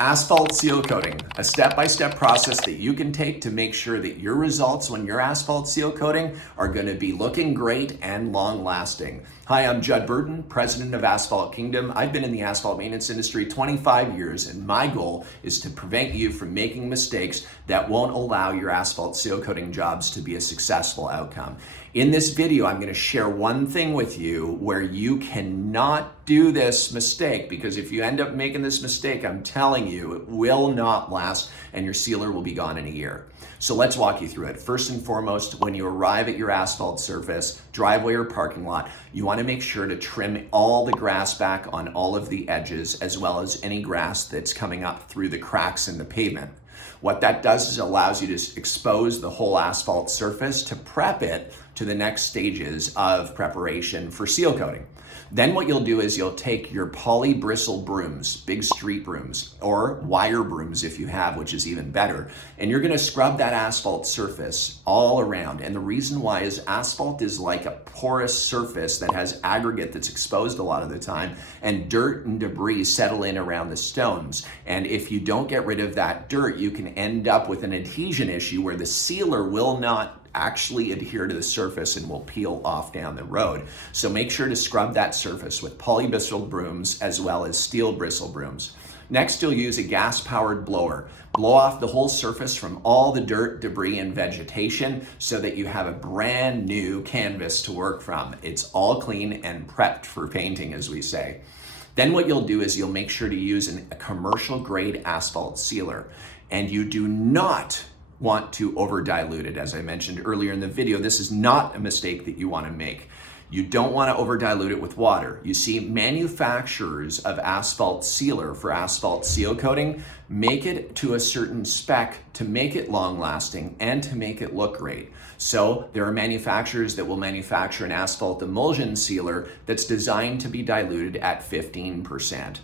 Asphalt Sealcoating, a step-by-step process that you can take to make sure that your results when you're asphalt seal coating are going to be looking great and long-lasting. Hi, I'm Judd Burdon, president of Asphalt Kingdom. I've been in the asphalt maintenance industry 25 years, and my goal is to prevent you from making mistakes that won't allow your asphalt seal coating jobs to be a successful outcome. In this video, I'm going to share one thing with you where you cannot do this mistake, because if you end up making this mistake, I'm telling you, it will not last and your sealer will be gone in a year. So let's walk you through it. First and foremost, when you arrive at your asphalt surface, driveway or parking lot, you want to make sure to trim all the grass back on all of the edges, as well as any grass that's coming up through the cracks in the pavement. What that does is allows you to expose the whole asphalt surface to prep it to the next stages of preparation for seal coating. Then what you'll do is you'll take your poly bristle brooms, big street brooms, or wire brooms if you have, which is even better, and you're gonna scrub that asphalt surface all around. And the reason why is asphalt is like a porous surface that has aggregate that's exposed a lot of the time, and dirt and debris settle in around the stones. And if you don't get rid of that dirt, you can end up with an adhesion issue where the sealer will not actually adhere to the surface and will peel off down the road. So make sure to scrub that surface with poly bristle brooms as well as steel bristle brooms. Next, you'll use a gas-powered blower. Blow off the whole surface from all the dirt, debris, and vegetation so that you have a brand new canvas to work from. It's all clean and prepped for painting, as we say. Then what you'll do is you'll make sure to use a commercial grade asphalt sealer, and you do not want to over dilute it. As I mentioned earlier in the video, this is not a mistake that you want to make. You don't want to over dilute it with water. You see, manufacturers of asphalt sealer for asphalt seal coating make it to a certain spec to make it long lasting and to make it look great. So there are manufacturers that will manufacture an asphalt emulsion sealer that's designed to be diluted at 15%.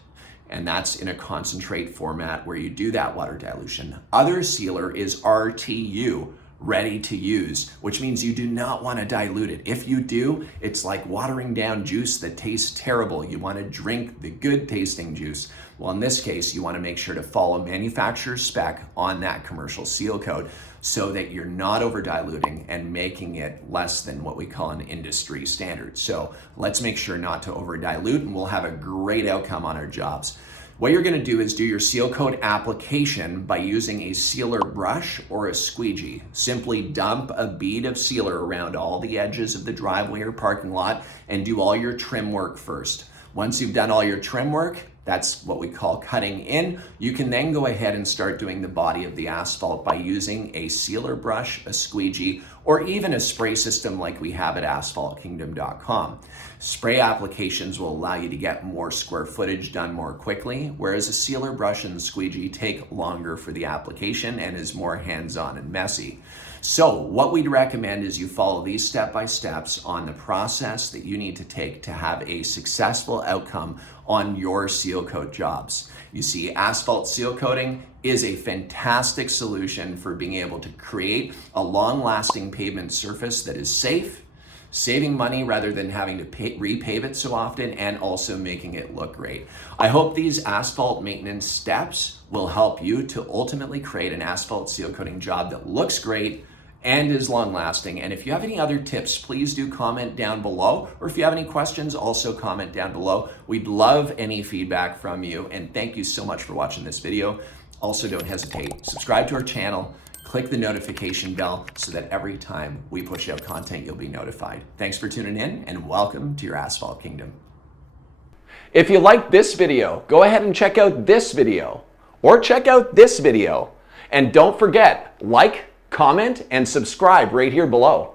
And that's in a concentrate format where you do that water dilution. Other sealer is RTU, ready to use, which means you do not want to dilute it. If you do, it's like watering down juice that tastes terrible. You want to drink the good tasting juice. Well, in this case, you want to make sure to follow manufacturer's spec on that commercial seal coat so that you're not over diluting and making it less than what we call an industry standard. So let's make sure not to over dilute, and we'll have a great outcome on our jobs. What you're going to do is do your seal coat application by using a sealer brush or a squeegee. Simply dump a bead of sealer around all the edges of the driveway or parking lot and do all your trim work first. Once you've done all your trim work, that's what we call cutting in. You can then go ahead and start doing the body of the asphalt by using a sealer brush, a squeegee, or even a spray system like we have at asphaltkingdom.com. Spray applications will allow you to get more square footage done more quickly, whereas a sealer brush and squeegee take longer for the application and is more hands-on and messy. So what we'd recommend is you follow these step-by-steps on the process that you need to take to have a successful outcome on your seal coat jobs. You see, asphalt seal coating is a fantastic solution for being able to create a long-lasting pavement surface that is safe, saving money rather than having to repave it so often, and also making it look great. I hope these asphalt maintenance steps will help you to ultimately create an asphalt seal coating job that looks great and is long lasting. And if you have any other tips, please do comment down below. Or if you have any questions, also comment down below. We'd love any feedback from you. And thank you so much for watching this video. Also, don't hesitate, subscribe to our channel, click the notification bell so that every time we push out content, you'll be notified. Thanks for tuning in, and welcome to your Asphalt Kingdom. If you liked this video, go ahead and check out this video, or check out this video. And don't forget, like, comment, and subscribe right here below.